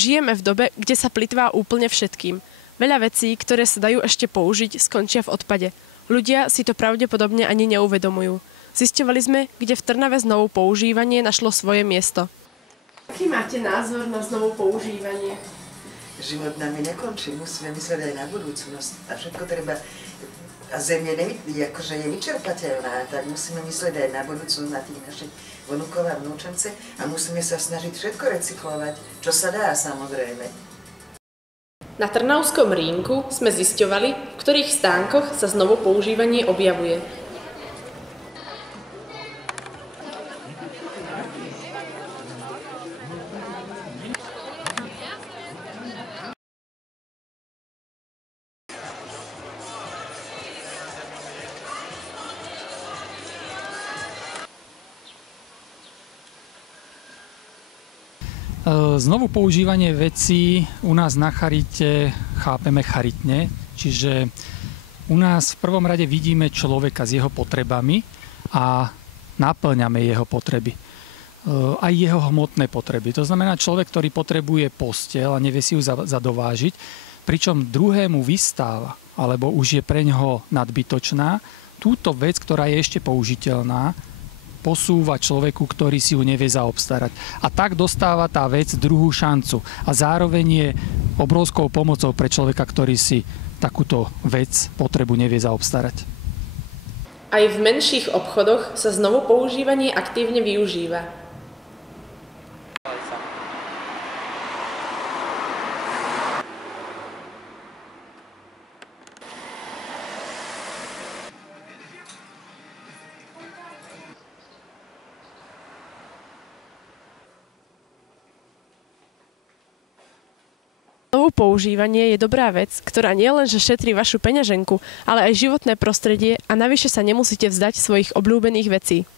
Žijeme v dobe, kde sa plytvá úplne všetkým. Veľa vecí, ktoré sa dajú ešte použiť, skončia v odpade. Ľudia si to pravdepodobne ani neuvedomujú. Zisťovali sme, kde v Trnave znovu používanie našlo svoje miesto. Aký máte názor na znovu používanie? Život nami nekončí, musíme myslieť aj na budúcnosť. A všetko treba... A Zem je nevyčerpateľná, tak musíme myslieť aj na budúcnosť, na tých našich vnúkov a vnúčence a musíme sa snažiť všetko recyklovať, čo sa dá, samozrejme. Na Trnavskom rínku sme zisťovali, v ktorých stánkoch sa znovu používanie objavuje. Znovu používanie vecí u nás na charite chápeme charitne, čiže u nás v prvom rade vidíme človeka s jeho potrebami a naplňame jeho potreby. Aj jeho hmotné potreby. To znamená človek, ktorý potrebuje posteľ a nevie si ju zadovážiť, pričom druhému vystáva, alebo už je preňho nadbytočná, túto vec, ktorá je ešte použiteľná, posúva človeku, ktorý si ju nevie zaobstarať. A tak dostáva tá vec druhú šancu. A zároveň je obrovskou pomocou pre človeka, ktorý si takúto vec, potrebu nevie zaobstarať. Aj v menších obchodoch sa znovu používanie aktívne využíva. Znovu používanie je dobrá vec, ktorá nielenže šetrí vašu peňaženku, ale aj životné prostredie a navyše sa nemusíte vzdať svojich obľúbených vecí.